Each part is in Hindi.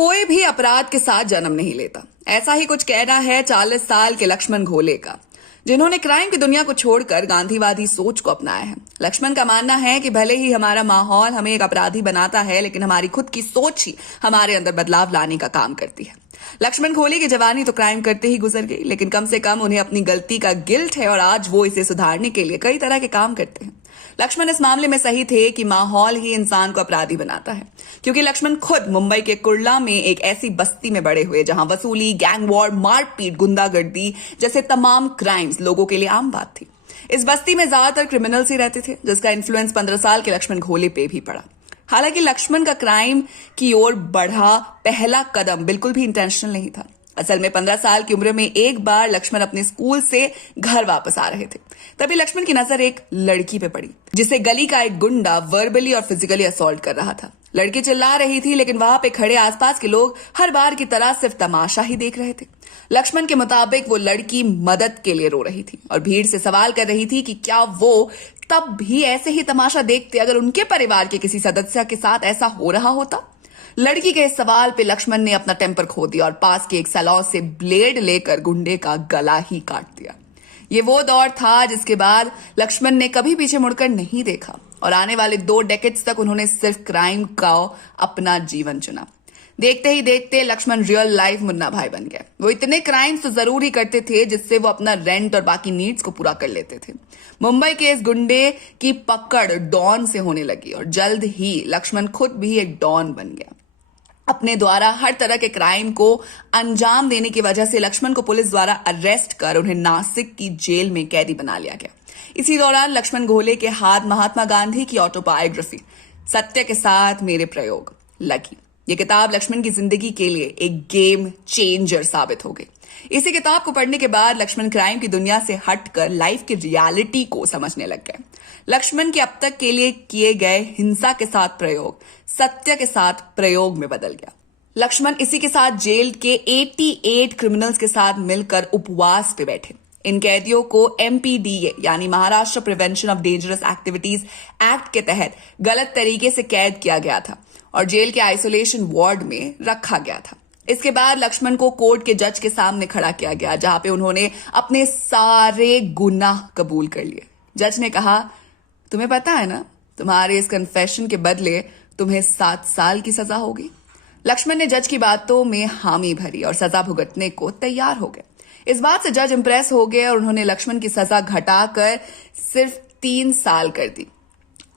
कोई भी अपराध के साथ जन्म नहीं लेता। ऐसा ही कुछ कहना है 40 साल के लक्ष्मण घोले का, जिन्होंने क्राइम की दुनिया को छोड़कर गांधीवादी सोच को अपनाया है। लक्ष्मण का मानना है कि भले ही हमारा माहौल हमें एक अपराधी बनाता है, लेकिन हमारी खुद की सोच ही हमारे अंदर बदलाव लाने का काम करती है। लक्ष्मण घोले की जवानी तो क्राइम करते ही गुजर गई, लेकिन कम से कम उन्हें अपनी गलती का गिल्ट है और आज वो इसे सुधारने के लिए कई तरह के काम करते हैं। लक्ष्मण इस मामले में सही थे कि माहौल ही इंसान को अपराधी बनाता है, क्योंकि लक्ष्मण खुद मुंबई के कुर्ला में एक ऐसी बस्ती में बड़े हुए जहां वसूली, गैंग वॉर, मारपीट, गुंडागर्दी जैसे तमाम क्राइम्स लोगों के लिए आम बात थी। इस बस्ती में ज्यादातर क्रिमिनल्स ही रहते थे, जिसका इन्फ्लुएंस 15 साल के लक्ष्मण घोले पे भी पड़ा। हालांकि लक्ष्मण का क्राइम की ओर बढ़ा पहला कदम बिल्कुल भी इंटेंशनल नहीं था। असल में 15 साल की उम्र में एक बार लक्ष्मण अपने स्कूल से घर वापस आ रहे थे। तभी लक्ष्मण की नजर एक लड़की पे पड़ी, जिसे गली का एक गुंडा वर्बली और फिजिकली असॉल्ट कर रहा था। लड़की चिल्ला रही थी, लेकिन वहां पे खड़े आसपास के लोग हर बार की तरह सिर्फ तमाशा ही देख रहे थे। लक्ष्मण के मुताबिक वो लड़की मदद के लिए रो रही थी और भीड़ से सवाल कर रही थी कि क्या वो तब भी ऐसे ही तमाशा देखते अगर उनके परिवार के किसी सदस्य के साथ ऐसा हो रहा होता। लड़की के इस सवाल पे लक्ष्मण ने अपना टेम्पर खो दिया और पास के एक सलौं से ब्लेड लेकर गुंडे का गला ही काट दिया। ये वो दौर था जिसके बाद लक्ष्मण ने कभी पीछे मुड़कर नहीं देखा और आने वाले 2 डेकेड्स तक उन्होंने सिर्फ क्राइम का अपना जीवन चुना। देखते ही देखते लक्ष्मण रियल लाइफ मुन्ना भाई बन गए। वो इतने क्राइम्स तो जरूर ही करते थे जिससे वो अपना रेंट और बाकी नीड्स को पूरा कर लेते थे। मुंबई के इस गुंडे की पकड़ डॉन से होने लगी और जल्द ही लक्ष्मण खुद भी एक डॉन बन गया। अपने द्वारा हर तरह के क्राइम को अंजाम देने की वजह से लक्ष्मण को पुलिस द्वारा अरेस्ट कर उन्हें नासिक की जेल में कैदी बना लिया गया। इसी दौरान लक्ष्मण घोले के हाथ महात्मा गांधी की ऑटोबायोग्राफी सत्य के साथ मेरे प्रयोग लगी। ये किताब लक्ष्मण की जिंदगी के लिए एक गेम चेंजर साबित हो गई। इसी किताब को पढ़ने के बाद लक्ष्मण क्राइम की दुनिया से हटकर लाइफ की रियलिटी को समझने लग गए। लक्ष्मण के अब तक के लिए किए गए हिंसा के साथ प्रयोग सत्य के साथ प्रयोग में बदल गया। लक्ष्मण इसी के साथ जेल के 88 क्रिमिनल्स के साथ मिलकर उपवास पे बैठे। इन कैदियों को MPDA यानी Maharashtra prevention of dangerous activities act के तहत गलत तरीके से कैद किया गया था और जेल के आइसोलेशन वार्ड में रखा गया था। इसके बाद लक्ष्मण को कोर्ट के जज के सामने खड़ा किया गया, जहां पे उन्होंने अपने सारे गुनाह कबूल कर लिए। जज ने कहा, तुम्हें पता है ना, तुम्हारे इस कन्फेशन के बदले तुम्हें 7 साल की सजा होगी। लक्ष्मण ने जज की बातों में हामी भरी और सजा भुगतने को तैयार हो गए। इस बात से जज इंप्रेस हो गए और उन्होंने लक्ष्मण की सजा घटाकर सिर्फ 3 साल कर दी।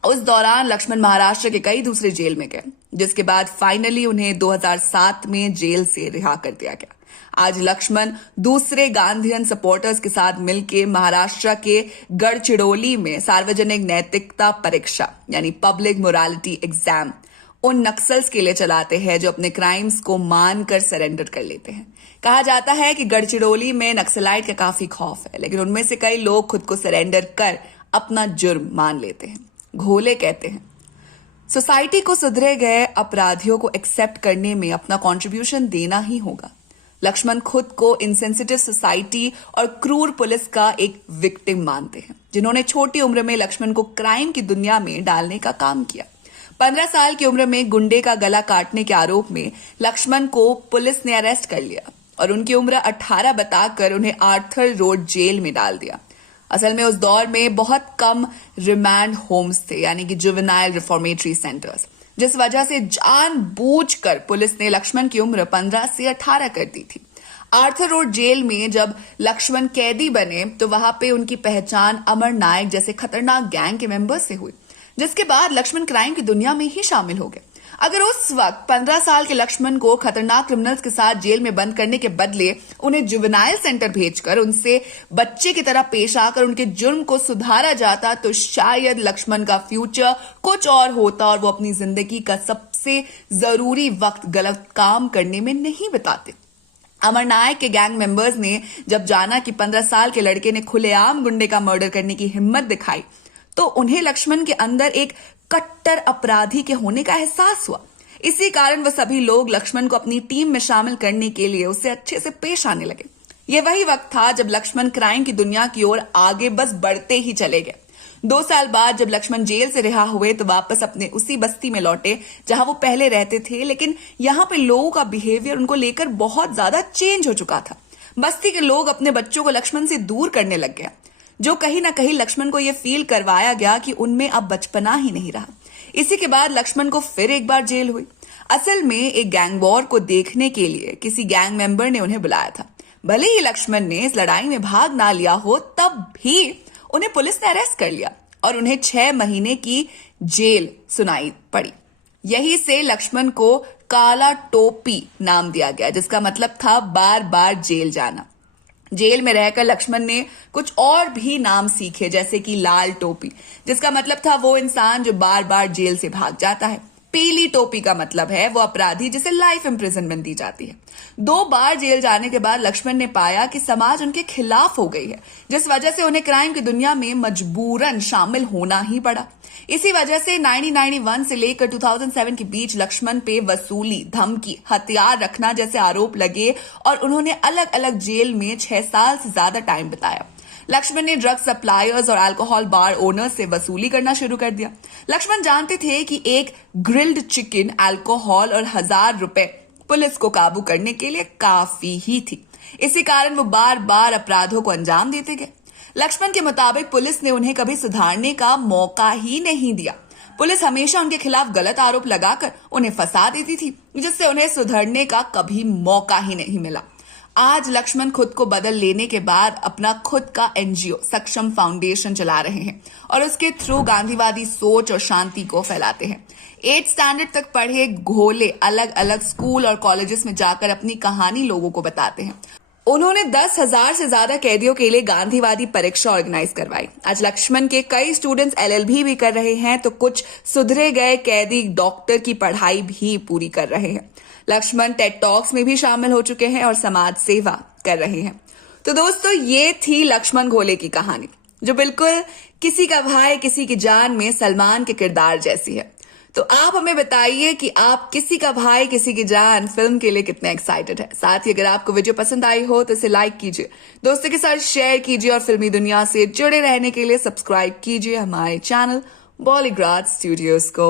उस दौरान लक्ष्मण महाराष्ट्र के कई दूसरे जेल में गए, जिसके बाद फाइनली उन्हें 2007 में जेल से रिहा कर दिया गया। आज लक्ष्मण दूसरे गांधीयन सपोर्टर्स के साथ मिलकर महाराष्ट्र के गढ़चिरौली में सार्वजनिक नैतिकता परीक्षा यानी पब्लिक मोरालिटी एग्जाम उन नक्सल्स के लिए चलाते हैं जो अपने क्राइम्स को मानकर सरेंडर कर लेते हैं। कहा जाता है कि गढ़चिरौली में नक्सलाइट का काफी खौफ है, लेकिन उनमें से कई लोग खुद को सरेंडर कर अपना जुर्म मान लेते हैं। घोले कहते हैं, सोसाइटी को सुधरे गए अपराधियों को एक्सेप्ट करने में अपना कंट्रीब्यूशन देना ही होगा। लक्ष्मण खुद को इनसेंसिटिव सोसाइटी और क्रूर पुलिस का एक विक्टिम मानते हैं, जिन्होंने छोटी उम्र में लक्ष्मण को क्राइम की दुनिया में डालने का काम किया। 15 साल की उम्र में गुंडे का गला काटने के आरोप में लक्ष्मण को पुलिस ने अरेस्ट कर लिया और उनकी उम्र 18 बताकर उन्हें आर्थर रोड जेल में डाल दिया। असल में उस दौर में बहुत कम रिमांड होम्स थे, यानी कि जुवेनाइल रिफॉर्मेटरी सेंटर्स, जिस वजह से जानबूझकर पुलिस ने लक्ष्मण की उम्र 15 से 18 कर दी थी। आर्थर रोड जेल में जब लक्ष्मण कैदी बने तो वहां पे उनकी पहचान अमर नायक जैसे खतरनाक गैंग के मेंबर्स से हुई, जिसके बाद लक्ष्मण क्राइम की दुनिया में ही शामिल हो गए। अगर उस वक्त 15 साल के लक्ष्मण को खतरनाक क्रिमिनल्स के साथ जेल में बंद करने के बदले उन्हें जुवेनाइल सेंटर भेजकर उनसे बच्चे की तरह पेश आकर उनके जुर्म को सुधारा जाता, तो शायद लक्ष्मण का फ्यूचर कुछ और होता और वो अपनी जिंदगी का सबसे जरूरी वक्त गलत काम करने में नहीं बिताते। अमर नायक के गैंग मेंबर्स ने जब जाना कि 15 साल के लड़के ने खुलेआम गुंडे का मर्डर करने की हिम्मत दिखाई, तो उन्हें लक्ष्मण के अंदर एक कट्टर अपराधी के होने का एहसास हुआ। इसी कारण वह सभी लोग लक्ष्मण को अपनी टीम में शामिल करने के लिए उससे अच्छे से पेश आने लगे। यह वही वक्त था जब लक्ष्मण क्राइम की दुनिया की ओर आगे बस बढ़ते ही चले गए। 2 साल बाद जब लक्ष्मण जेल से रिहा हुए तो वापस अपने उसी बस्ती में लौटे जहां वो पहले रहते थे, लेकिन यहाँ पे लोगों का बिहेवियर उनको लेकर बहुत ज्यादा चेंज हो चुका था। बस्ती के लोग अपने बच्चों को लक्ष्मण से दूर करने लग गए, जो कहीं ना कहीं लक्ष्मण को यह फील करवाया गया कि उनमें अब बचपना ही नहीं रहा। इसी के बाद लक्ष्मण को फिर एक बार जेल हुई। असल में एक गैंग वॉर को देखने के लिए किसी गैंग मेंबर ने उन्हें बुलाया था। भले ही लक्ष्मण ने इस लड़ाई में भाग ना लिया हो, तब भी उन्हें पुलिस ने अरेस्ट कर लिया और उन्हें 6 महीने की जेल सुनाई पड़ी। यही से लक्ष्मण को काला टोपी नाम दिया गया, जिसका मतलब था बार बार जेल जाना। जेल में रहकर लक्ष्मण ने कुछ और भी नाम सीखे, जैसे कि लाल टोपी, जिसका मतलब था वो इंसान जो बार बार जेल से भाग जाता है। पीली टोपी का मतलब है वो अपराधी जिसे लाइफ इम्प्रिजनमेंट दी जाती है। 2 बार जेल जाने के बाद लक्ष्मण ने पाया कि समाज उनके खिलाफ हो गई है, जिस वजह से उन्हें क्राइम की दुनिया में मजबूरन शामिल होना ही पड़ा। इसी वजह से 1991 से लेकर 2007 के बीच लक्ष्मण पे वसूली, धमकी, हथियार रखना जैसे आरोप लगे और उन्होंने अलग अलग जेल में 6 साल से ज्यादा टाइम बिताया। लक्ष्मण ने ड्रग सप्लायर्स और अल्कोहल बार ओनर्स से वसूली करना शुरू कर दिया। लक्ष्मण जानते थे कि एक ग्रिल्ड चिकन, अल्कोहल और 1000 रुपए पुलिस को काबू करने के लिए काफी ही थी। इसी कारण वो बार बार अपराधों को अंजाम देते गए। लक्ष्मण के मुताबिक पुलिस ने उन्हें कभी सुधारने का मौका ही नहीं दिया। पुलिस हमेशा उनके खिलाफ गलत आरोप लगाकर उन्हें फंसा देती थी, जिससे उन्हें सुधरने का कभी मौका ही नहीं मिला। आज लक्ष्मण खुद को बदल लेने के बाद अपना खुद का एनजीओ सक्षम फाउंडेशन चला रहे हैं और उसके थ्रू गांधीवादी सोच और शांति को फैलाते हैं। 8th स्टैंडर्ड तक पढ़े घोले अलग अलग स्कूल और कॉलेजेस में जाकर अपनी कहानी लोगों को बताते हैं। उन्होंने 10,000 से ज्यादा कैदियों के लिए गांधीवादी परीक्षा ऑर्गेनाइज करवाई। आज लक्ष्मण के कई स्टूडेंट्स LLB भी कर रहे हैं, तो कुछ सुधरे गए कैदी डॉक्टर की पढ़ाई भी पूरी कर रहे हैं। लक्ष्मण टेड टॉक्स में भी शामिल हो चुके हैं और समाज सेवा कर रहे हैं। तो दोस्तों, ये थी लक्ष्मण घोले की कहानी, जो बिल्कुल किसी का भाई किसी की जान में सलमान के किरदार जैसी है। तो आप हमें बताइए कि आप किसी का भाई किसी की जान फिल्म के लिए कितने एक्साइटेड है। साथ ही अगर आपको वीडियो पसंद आई हो तो इसे लाइक कीजिए, दोस्तों के साथ शेयर कीजिए और फिल्मी दुनिया से जुड़े रहने के लिए सब्सक्राइब कीजिए हमारे चैनल बॉलीग्राड स्टूडियोज को।